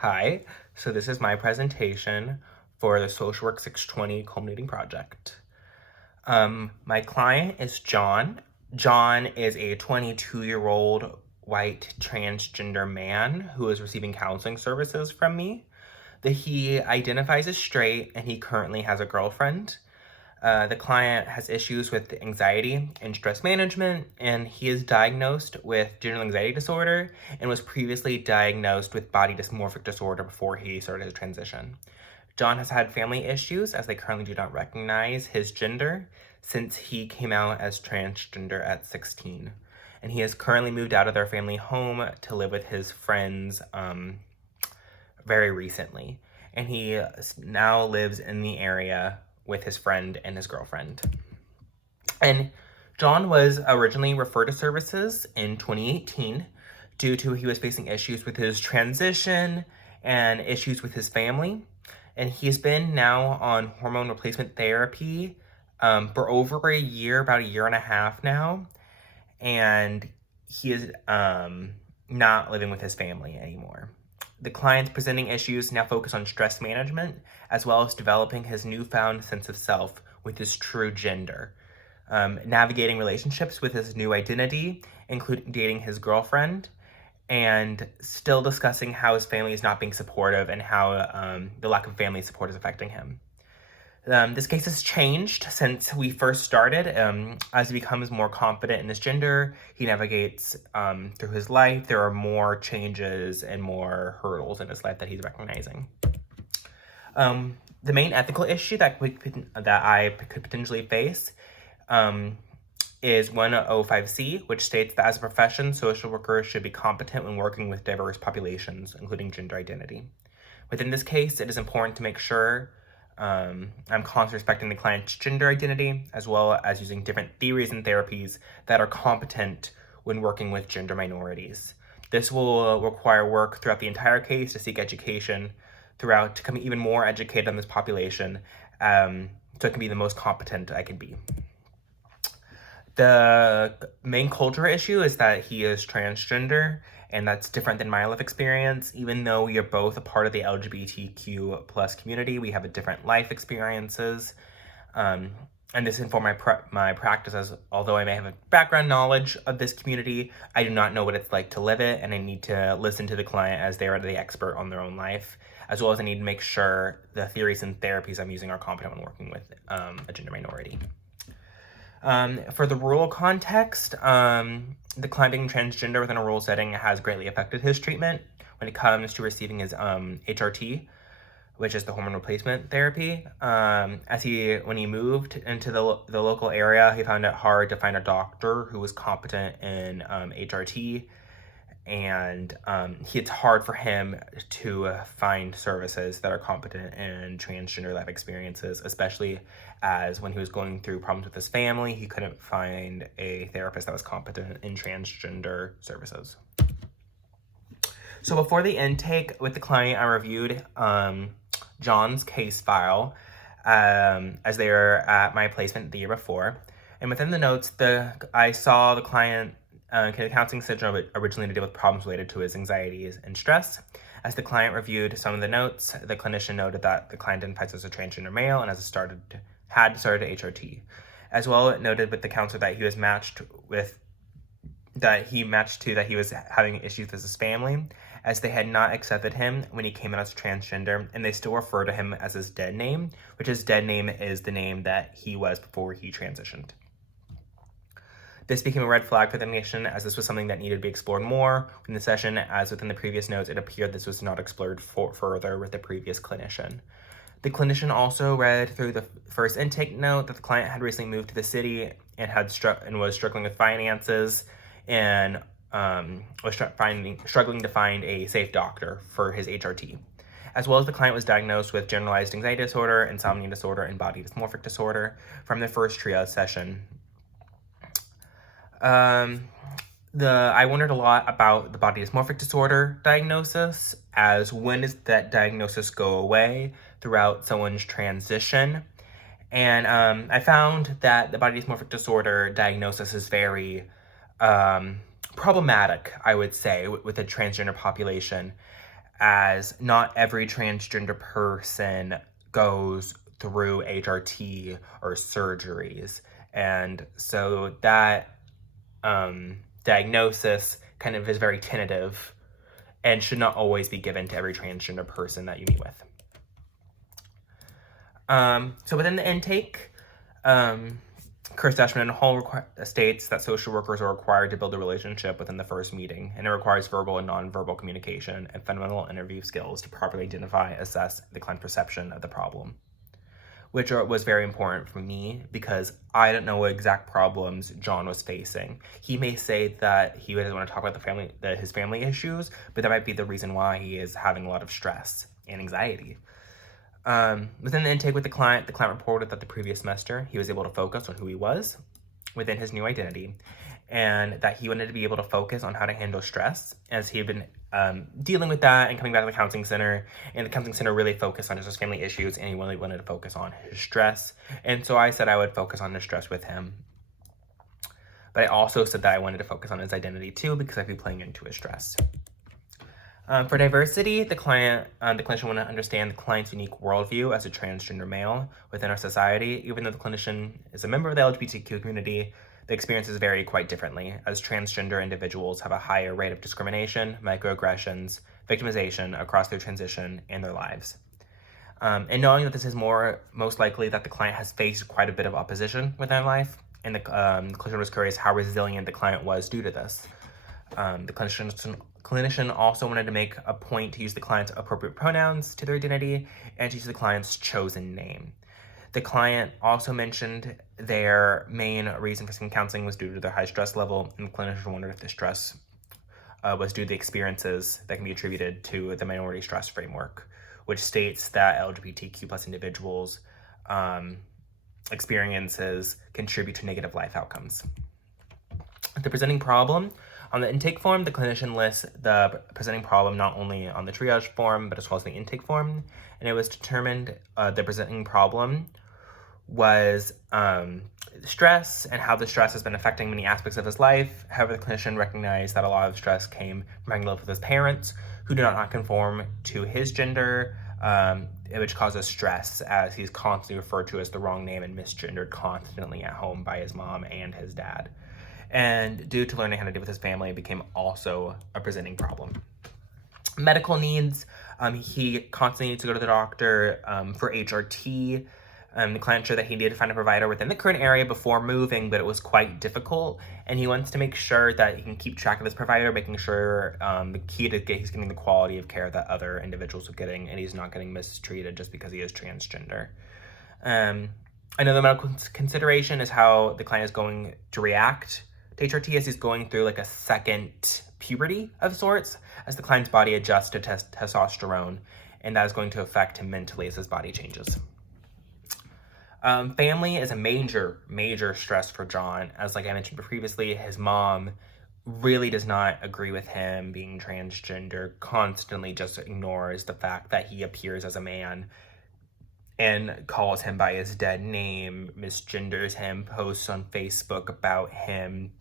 Hi, so this is my presentation for the Social Work 620 Culminating Project. My client is John. John is a 22-year-old white transgender man who is receiving counseling services from me. He identifies as straight and he currently has a girlfriend. The client has issues with anxiety and stress management, and he is diagnosed with general anxiety disorder and was previously diagnosed with body dysmorphic disorder before he started his transition. John has had family issues as they currently do not recognize his gender since he came out as transgender at 16. And he has currently moved out of their family home to live with his friends very recently. And he now lives in the area with his friend and his girlfriend. And John was originally referred to services in 2018 due to he was facing issues with his transition and issues with his family. And he's been now on hormone replacement therapy for over a year, about a year and a half now. And he is not living with his family anymore. The client's presenting issues now focus on stress management, as well as developing his newfound sense of self with his true gender, navigating relationships with his new identity, including dating his girlfriend, and still discussing how his family is not being supportive and how the lack of family support is affecting him. This case has changed since we first started. As he becomes more confident in his gender, he navigates through his life. There are more changes and more hurdles in his life that he's recognizing. The main ethical issue that I could potentially face is 105C, which states that as a profession, social workers should be competent when working with diverse populations, including gender identity. Within this case, it is important to make sure I'm constantly respecting the client's gender identity, as well as using different theories and therapies that are competent when working with gender minorities. This will require work throughout the entire case to seek education throughout to become even more educated on this population, so it can be the most competent I can be. The main cultural issue is that he is transgender, and that's different than my life experience. Even though we are both a part of the LGBTQ plus community, we have different life experiences. And this informed my practice, as although I may have a background knowledge of this community, I do not know what it's like to live it, and I need to listen to the client as they are the expert on their own life, as well as I need to make sure the theories and therapies I'm using are competent when working with a gender minority. For the rural context, the client being transgender within a rural setting has greatly affected his treatment when it comes to receiving his HRT, which is the hormone replacement therapy. When he moved into the local area, he found it hard to find a doctor who was competent in HRT, and it's hard for him to find services that are competent in transgender life experiences, especially as when he was going through problems with his family, he couldn't find a therapist that was competent in transgender services. So before the intake with the client, I reviewed John's case file as they were at my placement the year before. And within the notes, I saw the client counseling session originally to deal with problems related to his anxieties and stress. As the client reviewed some of the notes, the clinician noted that the client identifies as a transgender male and had started HRT. As well, it noted with the counselor that he was matched that he was having issues with his family, as they had not accepted him when he came out as transgender, and they still refer to him as his dead name, which his dead name is the name that he was before he transitioned. This became a red flag for the nation, as this was something that needed to be explored more in the session, as within the previous notes, it appeared this was not explored further with the previous clinician. The clinician also read through the first intake note that the client had recently moved to the city and was struggling with finances and was struggling to find a safe doctor for his HRT. As well as the client was diagnosed with generalized anxiety disorder, insomnia disorder, and body dysmorphic disorder from the first triage session. I wondered a lot about the body dysmorphic disorder diagnosis, as when does that diagnosis go away throughout someone's transition? And I found that the body dysmorphic disorder diagnosis is very problematic, I would say, with the transgender population, as not every transgender person goes through HRT or surgeries. And so that diagnosis kind of is very tentative and should not always be given to every transgender person that you meet with. So within the intake, Chris Dashman and Hall states that social workers are required to build a relationship within the first meeting, and it requires verbal and nonverbal communication and fundamental interview skills to properly identify, assess the client's perception of the problem, which was very important for me because I don't know what exact problems John was facing. He may say that he doesn't want to talk about his family issues, but that might be the reason why he is having a lot of stress and anxiety. Within the intake with the client reported that the previous semester he was able to focus on who he was within his new identity, and that he wanted to be able to focus on how to handle stress as he had been dealing with that and coming back to the counseling center. And the counseling center really focused on just his family issues, and he really wanted to focus on his stress. And so I said I would focus on the stress with him. But I also said that I wanted to focus on his identity too, because I'd be playing into his stress. For diversity, the clinician wanted to understand the client's unique worldview as a transgender male within our society. Even though the clinician is a member of the LGBTQ community, the experiences vary quite differently, as transgender individuals have a higher rate of discrimination, microaggressions, victimization across their transition and their lives. And knowing that this is most likely that the client has faced quite a bit of opposition within their life, and the clinician was curious how resilient the client was due to this. The clinician also wanted to make a point to use the client's appropriate pronouns to their identity and to use the client's chosen name. The client also mentioned their main reason for seeking counseling was due to their high stress level, and the clinician wondered if the stress was due to the experiences that can be attributed to the minority stress framework, which states that LGBTQ plus individuals' experiences contribute to negative life outcomes. The presenting problem. On the intake form, the clinician lists the presenting problem not only on the triage form, but as well as the intake form. And it was determined the presenting problem was stress and how the stress has been affecting many aspects of his life. However, the clinician recognized that a lot of stress came from having to live with his parents who do not conform to his gender, which causes stress as he's constantly referred to as the wrong name and misgendered constantly at home by his mom and his dad. And due to learning how to deal with his family, it became also a presenting problem. Medical needs, he constantly needs to go to the doctor for HRT. The client shared that he needed to find a provider within the current area before moving, but it was quite difficult. And he wants to make sure that he can keep track of this provider, making sure the key to he's getting the quality of care that other individuals are getting, and he's not getting mistreated just because he is transgender. Another medical consideration is how the client is going to react to HRT as he's going through like a second puberty of sorts, as the client's body adjusts to testosterone, and that is going to affect him mentally as his body changes. Family is a major stress for John. As like I mentioned previously, his mom really does not agree with him being transgender, constantly just ignores the fact that he appears as a man and calls him by his dead name, misgenders him, posts on Facebook about him,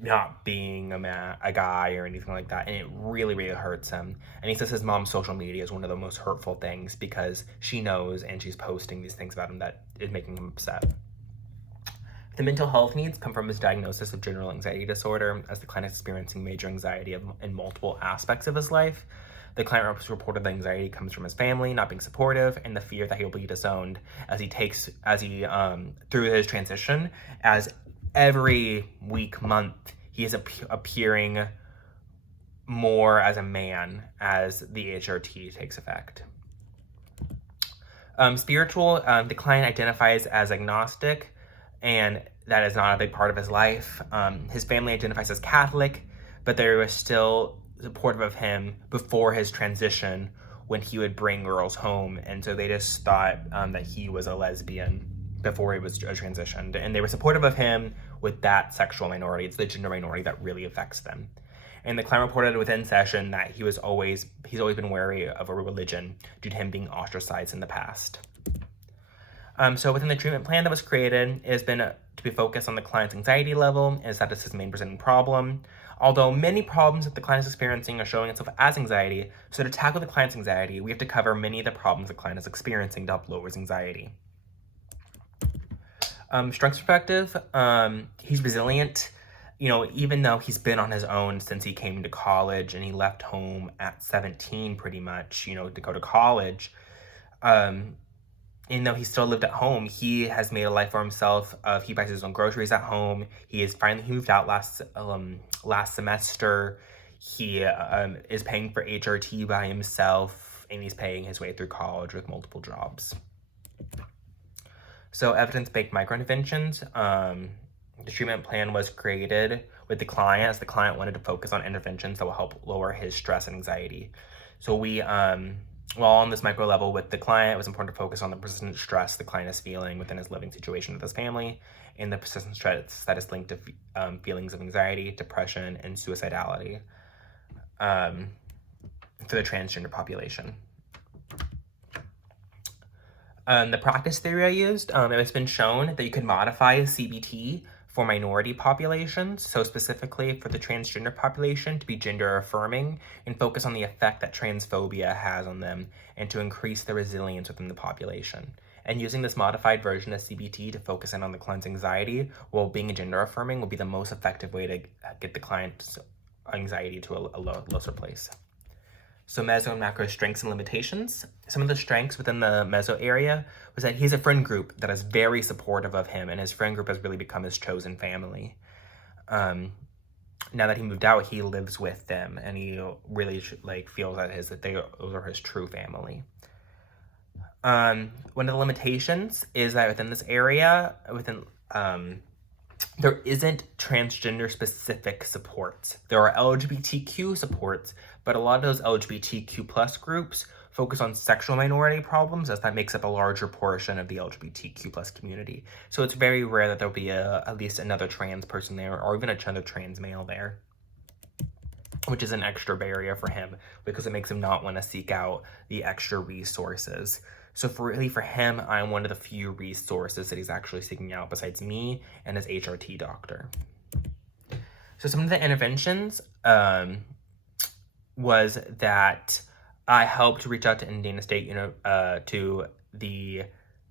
not being a guy or anything like that, and it really hurts him. And he says his mom's social media is one of the most hurtful things because she knows and she's posting these things about him that is making him upset. The mental health needs come from his diagnosis of general anxiety disorder, as the client is experiencing major anxiety in multiple aspects of his life. The client reported that anxiety comes from his family not being supportive, and the fear that he will be disowned as he through his transition, as every month, he is appearing more as a man as the HRT takes effect. Spiritual, the client identifies as agnostic, and that is not a big part of his life. His family identifies as Catholic, but they were still supportive of him before his transition when he would bring girls home, and so they just thought that he was a lesbian before he was transitioned, and they were supportive of him with that sexual minority. It's the gender minority that really affects them. And the client reported within session that he's always been wary of a religion due to him being ostracized in the past. So within the treatment plan that was created, it has been to be focused on the client's anxiety level, as that is his main presenting problem. Although many problems that the client is experiencing are showing itself as anxiety, so to tackle the client's anxiety, we have to cover many of the problems the client is experiencing to help lower his anxiety. Strengths perspective, he's resilient. Even though he's been on his own since he came to college and he left home at 17 pretty much, to go to college, even though he still lived at home, he has made a life for himself. He buys his own groceries at home. He moved out last semester. He is paying for HRT by himself, and he's paying his way through college with multiple jobs. So evidence-based microinterventions. The treatment plan was created with the client, as the client wanted to focus on interventions that will help lower his stress and anxiety. So we, while on this micro level with the client, it was important to focus on the persistent stress the client is feeling within his living situation with his family, and the persistent stress that is linked to feelings of anxiety, depression, and suicidality for the transgender population. The practice theory I used, it has been shown that you could modify CBT for minority populations, so specifically for the transgender population, to be gender affirming and focus on the effect that transphobia has on them and to increase the resilience within the population. And using this modified version of CBT to focus in on the client's anxiety while being gender affirming will be the most effective way to get the client's anxiety to a lesser place. So meso and macro strengths and limitations. Some of the strengths within the meso area was that he has a friend group that is very supportive of him, and his friend group has really become his chosen family. Now that he moved out, he lives with them, and he really feels that those are his true family. One of the limitations is that within this area, there isn't transgender specific supports. There are LGBTQ supports, but a lot of those LGBTQ plus groups focus on sexual minority problems, as that makes up a larger portion of the LGBTQ plus community. So it's very rare that there'll be at least another trans person there, or even another trans male there, which is an extra barrier for him because it makes him not want to seek out the extra resources. So for him, I'm one of the few resources that he's actually seeking out besides me and his HRT doctor. So some of the interventions was that I helped reach out to Indiana State, to the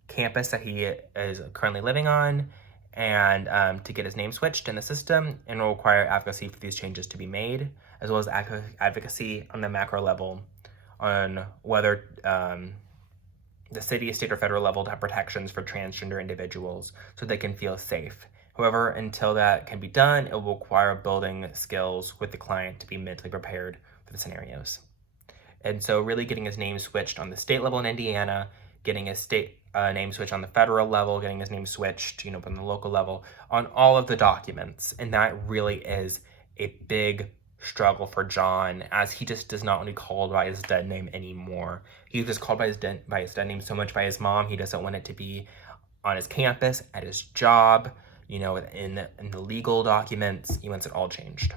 campus that he is currently living on, and to get his name switched in the system, and will require advocacy for these changes to be made, as well as advocacy on the macro level on whether the city, state, or federal level to have protections for transgender individuals so they can feel safe. However, until that can be done, it will require building skills with the client to be mentally prepared for the scenarios. And so really getting his name switched on the state level in Indiana, getting his state name switched on the federal level, getting his name switched, on the local level, on all of the documents. And that really is a big struggle for John, as he just does not want to be called by his dead name anymore. He was just called by his dead name so much by his mom. He doesn't want it to be on his campus, at his job, in the legal documents. He wants it all changed.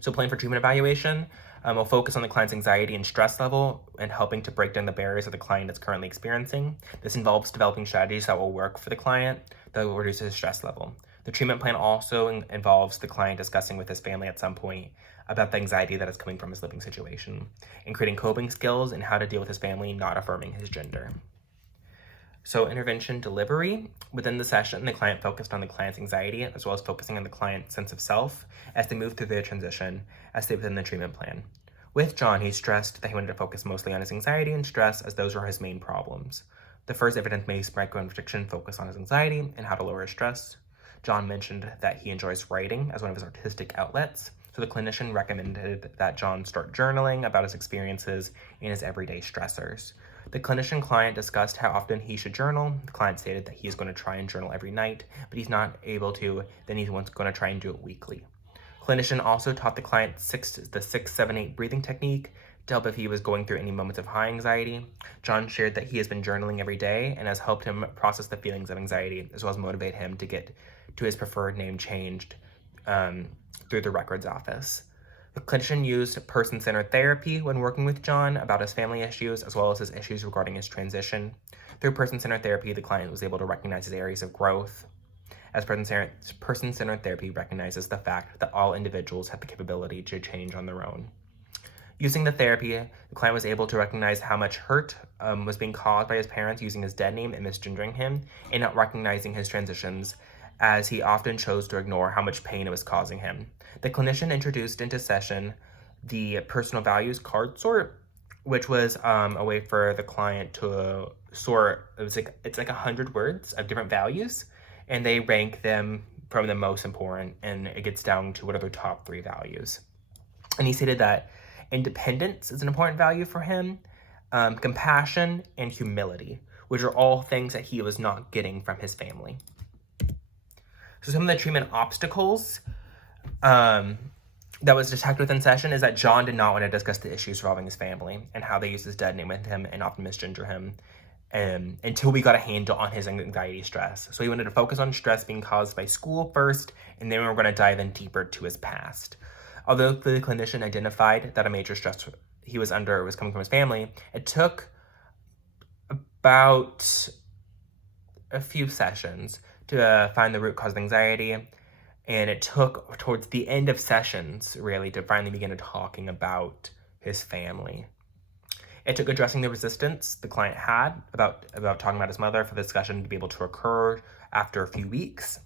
So plan for treatment evaluation. We'll focus on the client's anxiety and stress level and helping to break down the barriers that the client is currently experiencing. This involves developing strategies that will work for the client that will reduce his stress level. The treatment plan also involves the client discussing with his family at some point about the anxiety that is coming from his living situation and creating coping skills and how to deal with his family not affirming his gender. So intervention delivery. Within the session, the client focused on the client's anxiety as well as focusing on the client's sense of self as they move through their transition as they within the treatment plan. With John, he stressed that he wanted to focus mostly on his anxiety and stress as those were his main problems. The first evidence-based microintervention focused on his anxiety and how to lower his stress. John mentioned that he enjoys writing as one of his artistic outlets, so the clinician recommended that John start journaling about his experiences and his everyday stressors. The clinician client discussed how often he should journal. The client stated that he is going to try and journal every night, but he's not able to, then he's going to try and do it weekly. Clinician also taught the client the 6-7-8 breathing technique to help if he was going through any moments of high anxiety. John shared that he has been journaling every day and has helped him process the feelings of anxiety, as well as motivate him to get to his preferred name changed through the records office. The clinician used person-centered therapy when working with John about his family issues, as well as his issues regarding his transition. Through person-centered therapy, the client was able to recognize his areas of growth, as person-centered therapy recognizes the fact that all individuals have the capability to change on their own. Using the therapy, the client was able to recognize how much hurt was being caused by his parents using his dead name and misgendering him, and not recognizing his transitions, as he often chose to ignore how much pain it was causing him. The clinician introduced into session the personal values card sort, which was a way for the client to sort. It's like 100 words of different values, and they rank them from the most important, and it gets down to what are their top 3 values. And he stated that independence is an important value for him, compassion, and humility, which are all things that he was not getting from his family. So some of the treatment obstacles that was detected within session is that John did not want to discuss the issues involving his family and how they used his dead name with him and often misgender him until we got a handle on his anxiety stress. So he wanted to focus on stress being caused by school first, and then we were going to dive in deeper to his past. Although the clinician identified that a major stress he was under was coming from his family, it took about a few sessions to find the root cause of anxiety, and it took towards the end of sessions, really, to finally begin talking about his family. It took addressing the resistance the client had about talking about his mother for the discussion to be able to occur after a few weeks.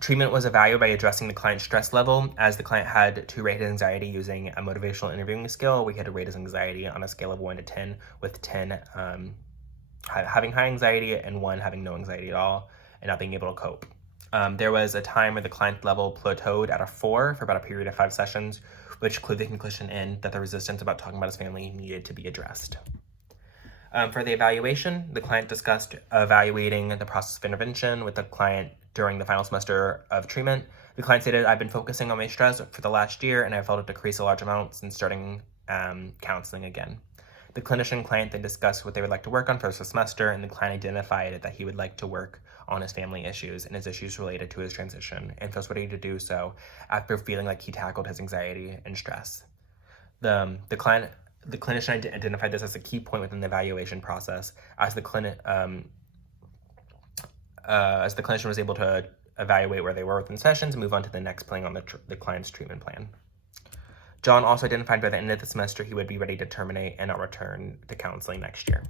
Treatment was evaluated by addressing the client's stress level, as the client had to rate his anxiety using a motivational interviewing skill. We had to rate his anxiety on a scale of 1 to 10, with 10 having high anxiety and 1 having no anxiety at all and not being able to cope. There was a time where the client level plateaued at a 4 for about a period of 5 sessions, which clued the conclusion in that the resistance about talking about his family needed to be addressed. For the evaluation, the client discussed evaluating the process of intervention with the client during the final semester of treatment. The client stated, "I've been focusing on my stress for the last year, and I felt it decrease a large amount since starting counseling again." The clinician and client then discussed what they would like to work on for the semester, and the client identified that he would like to work on his family issues and his issues related to his transition, and feels ready to do so after feeling like he tackled his anxiety and stress. The clinician identified this as a key point within the evaluation process, as the clinician was able to evaluate where they were within sessions and move on to the next plan on the client's treatment plan. John also identified by the end of the semester he would be ready to terminate and not return to counseling next year.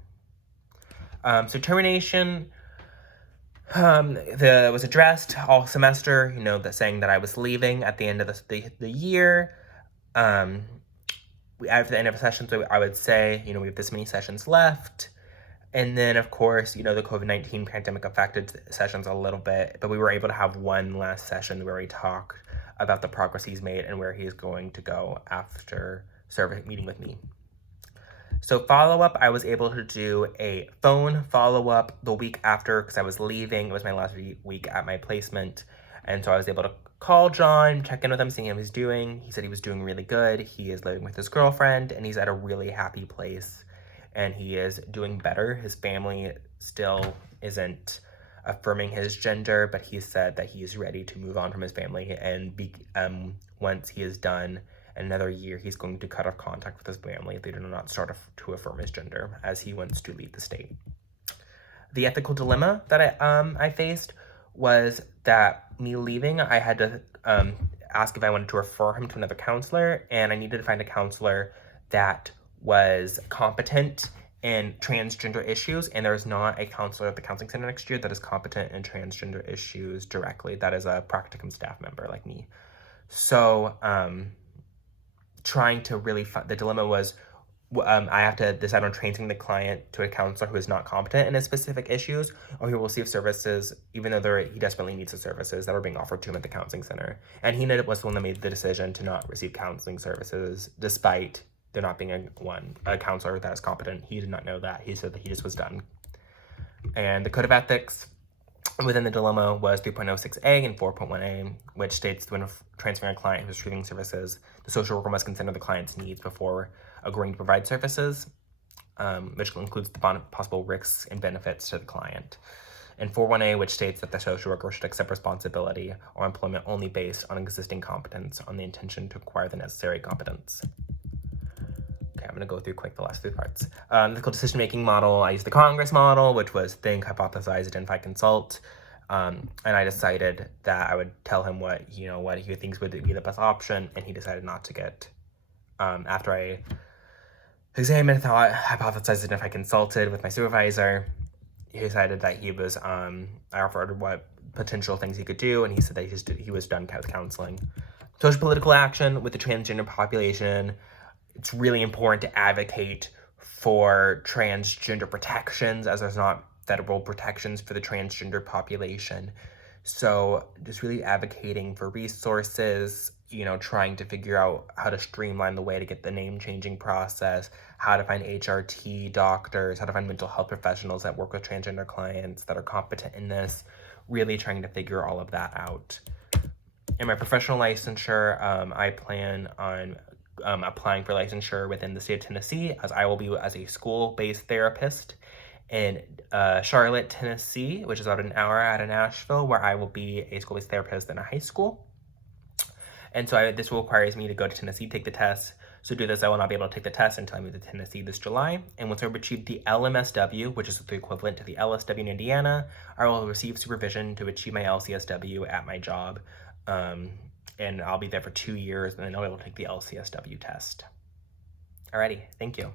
So termination was addressed all semester, saying that I was leaving at the end of the year. After the end of the sessions, I would say, we have this many sessions left. And then, of course, the COVID-19 pandemic affected sessions a little bit, but we were able to have one last session where we talked about the progress he's made and where he's going to go after meeting with me. So follow-up, I was able to do a phone follow-up the week after because I was leaving. It was my last week at my placement. And so I was able to call John, check in with him, see how he's doing. He said he was doing really good. He is living with his girlfriend, and he's at a really happy place. And he is doing better. His family still isn't affirming his gender, but he said that he is ready to move on from his family, and once he is done another year, he's going to cut off contact with his family if they do not start to affirm his gender, as he wants to leave the state. The ethical dilemma that I faced was that me leaving, I had to ask if I wanted to refer him to another counselor, and I needed to find a counselor that was competent in transgender issues, and there's not a counselor at the counseling center next year that is competent in transgender issues directly. That is a practicum staff member like me. So trying to really the dilemma was I have to decide on transferring the client to a counselor who is not competent in his specific issues, or he will receive services, even though he desperately needs the services that were being offered to him at the counseling center. And he was the one that made the decision to not receive counseling services, despite there not being a counselor that is competent. He did not know that. He said that he just was done. And the code of ethics within the dilemma was 3.06a and 4.1a, which states when transferring a client who is receiving services, the social worker must consider the client's needs before agreeing to provide services, which includes the possible risks and benefits to the client. and 41A, which states that the social worker should accept responsibility or employment only based on existing competence, on the intention to acquire the necessary competence. Okay, I'm going to go through quick the last three parts. The ethical decision-making model, I used the Congress model, which was think, hypothesize, identify, consult. And I decided that I would tell him what he thinks would be the best option, and he decided not to get. After I examined, thought, hypothesized, and if I consulted with my supervisor, he decided that he was, I offered what potential things he could do, and he said that he was done with counseling. Social political action with the transgender population. It's really important to advocate for transgender protections, as there's not federal protections for the transgender population. So just really advocating for resources, trying to figure out how to streamline the way to get the name changing process, how to find HRT doctors, how to find mental health professionals that work with transgender clients that are competent in this, really trying to figure all of that out. In my professional licensure, I plan on applying for licensure within the state of Tennessee, as I will be as a school-based therapist in Charlotte, Tennessee, which is about an hour out of Nashville, where I will be a school-based therapist in a high school. And so this requires me to go to Tennessee, take the test. So to do this, I will not be able to take the test until I move to Tennessee this July. And once I've achieved the LMSW, which is the equivalent to the LSW in Indiana, I will receive supervision to achieve my LCSW at my job. And I'll be there for 2 years, and then I'll be able to take the LCSW test. Alrighty, thank you.